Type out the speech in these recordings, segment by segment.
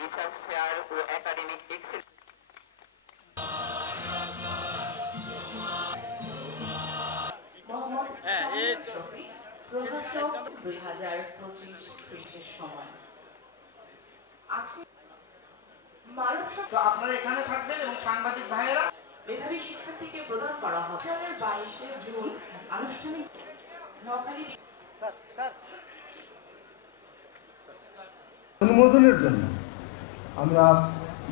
Research fair ও academic excellence. প্রকাশক 2025 খ্রিস্টের সময় তো আপনারা এখানে থাকবেন এবং সাংবাদিক ভাইয়েরা মেধাবী শিক্ষার্থীকে প্রদান করা হয় সালের 22শে জুন আনুষ্ঠানিক নোয়াখালী অনুমোদনের জন্য আমরা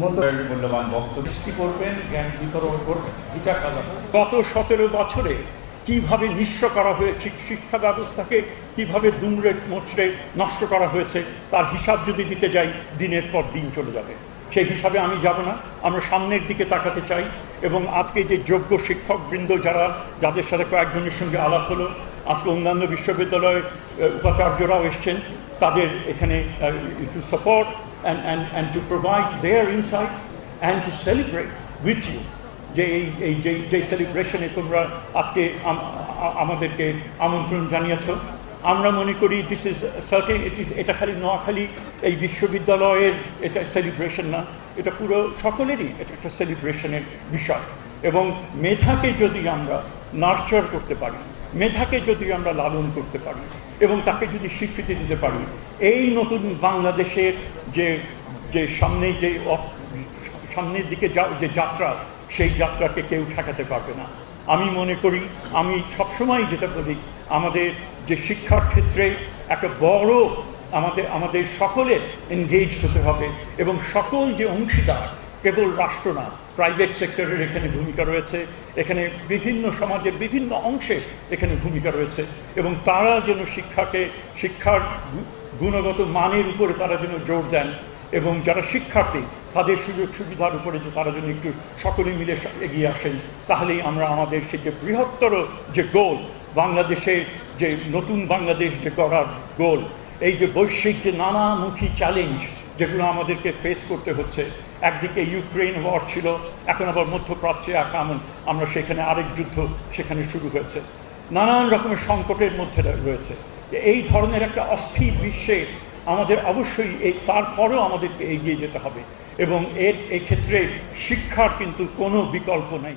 মূল্যবান বক্তব্য সৃষ্টি করবেন, জ্ঞান বিতরণ করবেন, দুটা কাজ। গত 17 বছরে কিভাবে নিঃস্ব করা হয়েছে, শিক্ষা ব্যবস্থাকে কিভাবে দুমড়ে মুচড়ে নষ্ট করা হয়েছে, তার হিসাব যদি দিতে যাই দিনের পর দিন চলে যাবে। সেই হিসাবে আমি যাব না, আমরা সামনের দিকে তাকাতে চাই। এবং আজকে যে যোগ্য শিক্ষকবৃন্দ যাদের সাথে কয়েকজনের সঙ্গে আলাপ হলো, আজকে অন্যান্য বিশ্ববিদ্যালয়ের উপাচার্যরাও এসছেন, তাদের এখানে to support and to provide their insight and to celebrate with you যে যে সেলিব্রেশনে তোমরা আজকে আমাদেরকে আমন্ত্রণ জানিয়েছ। আমরা মনে করি দিস ইজ সার্টেন, এটা খালি নোয়াখালী এই বিশ্ববিদ্যালয়ের এটা সেলিব্রেশন না, এটা পুরো সকলেরই এটা একটা সেলিব্রেশনের বিষয়। এবং মেধাকে যদি আমরা নার্চার করতে পারি, মেধাকে যদি আমরা লালন করতে পারি এবং তাকে যদি স্বীকৃতি দিতে পারি, এই নতুন বাংলাদেশের যে সামনের দিকে যে যাত্রা, সেই যাত্রাকে কেউ ঠেকাতে পারবে না। আমি মনে করি, আমি সবসময় যেটা বলি, আমাদের যে শিক্ষার ক্ষেত্রে একটা বড় আমাদের সকলের এনগেজ হতে হবে এবং সকল যে অংশীদার, কেবল রাষ্ট্র না, প্রাইভেট সেক্টরের এখানে ভূমিকা রয়েছে, এখানে বিভিন্ন সমাজের বিভিন্ন অংশে এখানে ভূমিকা রয়েছে এবং তারা যেন শিক্ষার গুণগত মানের উপরে তারা যেন জোর দেন এবং যারা শিক্ষার্থী তাদের সুযোগ সুবিধার উপরে যে তারা যেন একটু সকলে মিলে এগিয়ে আসেন, তাহলেই আমরা আমাদের সেই যে বৃহত্তর যে গোল, বাংলাদেশের যে নতুন বাংলাদেশ যে গড়ার গোল, এই যে বৈশ্বিক যে নানামুখী চ্যালেঞ্জ যেগুলো আমাদেরকে ফেস করতে হচ্ছে, একদিকে ইউক্রেন ওয়ার ছিল, এখন আবার মধ্যপ্রাচ্যে আমরা সেখানে আরেক যুদ্ধ সেখানে শুরু হয়েছে, নানান রকমের সংকটের মধ্যে রয়েছে। এই ধরনের একটা অস্থির বিশ্বে আমাদের অবশ্যই তারপরেও আমাদেরকে এগিয়ে যেতে হবে এবং এই ক্ষেত্রে শিক্ষার কিন্তু কোনো বিকল্প নেই।